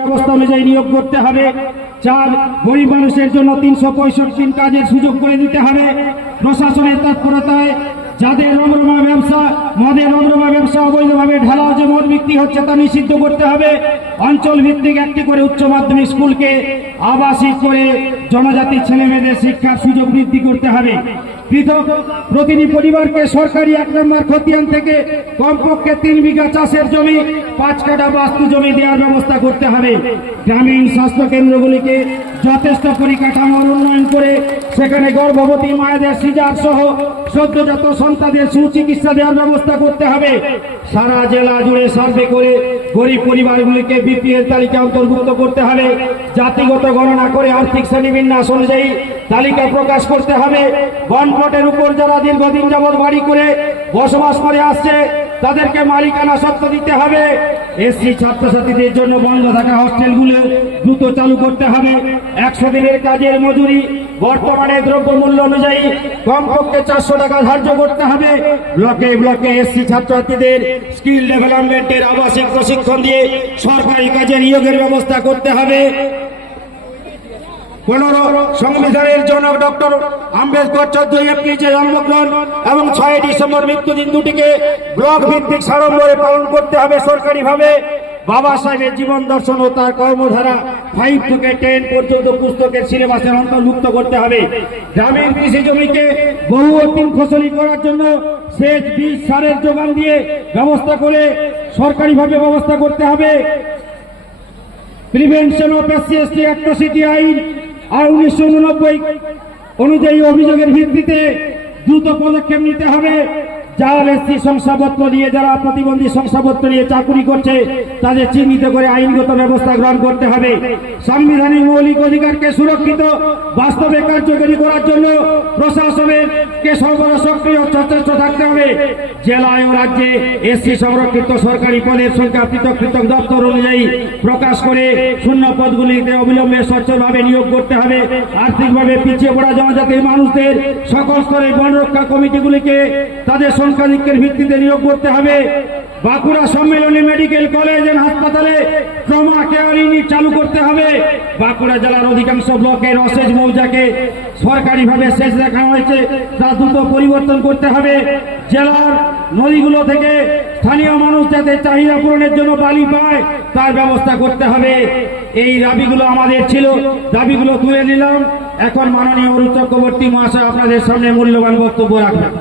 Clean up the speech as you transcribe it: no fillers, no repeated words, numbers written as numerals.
ব্যবস্থা অনুযায়ী নিয়োগ করতে হবে। 4, গরিব মানুষের জন্য 365 দিন কাজের সুযোগ করে দিতে হবে। প্রশাসনের তৎপরতায় যাদের রমরমা ব্যবসা, মদের রমরমা ব্যবসা অবৈধভাবে ঢালাও যে মদ বিক্রি হচ্ছে তা নিষিদ্ধ করতে হবে। অঞ্চল ভিত্তিক একটি করে উচ্চ মাধ্যমিক স্কুলকে আবাসিক করে জনজাতি ছেলেমেয়েদের শিক্ষার সুযোগ বৃদ্ধি করতে হবে। পৃথক প্রতিটি পরিবারকে সরকারি 1 নম্বর খতিয়ান থেকে কমপক্ষে 3 বিঘা চাষের জমি, 5 কাঠা বাস্তু জমি দেওয়ার ব্যবস্থা করতে হবে। গ্রামীণ স্বাস্থ্য কেন্দ্রগুলিকে যথেষ্ট পরিকাঠামোর উন্নয়ন করে সেখানে গর্ভবতী মায়েদের সিজার সহ সদ্যজাত সন্তানদের সুচিকিৎসা দেওয়ার ব্যবস্থা করতে হবে। সারা জেলা জুড়ে সার্ভে করে গরিব পরিবারগুলিকে বিপিএল তালিকায় অন্তর্ভুক্ত করতে হবে। জাতিগত গণনা করে আর্থিক শ্রেণীবিন্যাস অনুযায়ী তালিকা প্রকাশ করতে হবে। গণভোটের উপর যারা দীর্ঘদিন যাবৎ বাড়ি করে বসবাস করে আসছে তাদেরকে মালিকানা সত্ত্ব দিতে হবে। এসসি ছাত্রছাত্রীদের জন্য বন্ধ থাকা হস্টেলগুলো দ্রুত চালু করতে হবে। 100 দিনের কাজের মজুরি বর্তমানে দ্রব্যমূল্য অনুযায়ী কমপক্ষে 400 টাকা ধার্য করতে হবে। ব্লকে ব্লকে এসসি ছাত্রছাত্রীদের স্কিল ডেভেলপমেন্টের আবাসিক প্রশিক্ষণ দিয়ে সরকারি কাজে নিয়োগের ব্যবস্থা করতে হবে। 15 সংবিধানের জনক ডক্টর আম্বেদকর 14 এপ্রিল জন্মগ্রহণ এবং 6 ডিসেম্বর মৃত্যুদিন দুটিকে ব্লক ভিত্তিক সাড়ম্বরে পালন করতে হবে সরকারিভাবে। বাবা সাহেবের জীবন দর্শন ও তার কর্মধারা 5 থেকে 10 পর্যন্ত পুস্তকের সিলেবাসের অন্তর্ভুক্ত করতে হবে। গ্রামীণ কৃষি জমিকে বহু অতিম ফসলি করার জন্য সেচ, বীজ, সারের যোগান দিয়ে ব্যবস্থা করে সরকারিভাবে ব্যবস্থা করতে হবে। প্রিভেনশন অফ এসসি/এসটি অ্যাট্রসিটি আইন আর 1989 অনুযায়ী অভিযোগের ভিত্তিতে দ্রুত পদক্ষেপ নিতে হবে। জাল এসসি শংসাপত্র দিয়ে যারা প্রতিবন্ধী শংসাপত্র নিয়ে চাকুরি করছে তাদের চিহ্নিত করে আইনগত ব্যবস্থা গ্রহণ করতে হবে। সাংবিধানিক মৌলিক অধিকারকে সুরক্ষিত বাস্তবে কার্যকরী করার জন্য প্রশাসনকে সর্বদা সক্রিয় সচেষ্ট থাকতে হবে। জেলায় ও রাজ্যে এসসি সংরক্ষিত সরকারি পদের সংখ্যা পৃথক পৃথক দপ্তর অনুযায়ী প্রকাশ করে শূন্য পদগুলিতে অবিলম্বে সচ্ছলভাবে নিয়োগ করতে হবে। আর্থিকভাবে পিছিয়ে পড়া জনজাতির মানুষদের সকল স্তরে বনরক্ষা কমিটিগুলিকে তাদের সংখ্যাধিক্যের ভিত্তিতে নিয়োগ করতে হবে। Bankura Sammilani medical college and হাসপাতালে ট্রমা কেয়ার ইউনিট চালু করতে হবে। বাঁকুড়া জেলার অধিকাংশ ব্লকের অসেজ মৌজাকে সরকারিভাবে সেচ দেখানো হয়েছে তা দ্রুত পরিবর্তন করতে হবে। জেলার নদীগুলো থেকে স্থানীয় মানুষ যাতে চাহিদা পূরণের জন্য বালি পায় তার ব্যবস্থা করতে হবে। এই দাবিগুলো আমাদের ছিল, দাবিগুলো তুলে দিলাম। এখন মাননীয় অরুণ চক্রবর্তী মহাশয় আপনাদের সামনে মূল্যবান বক্তব্য রাখবেন।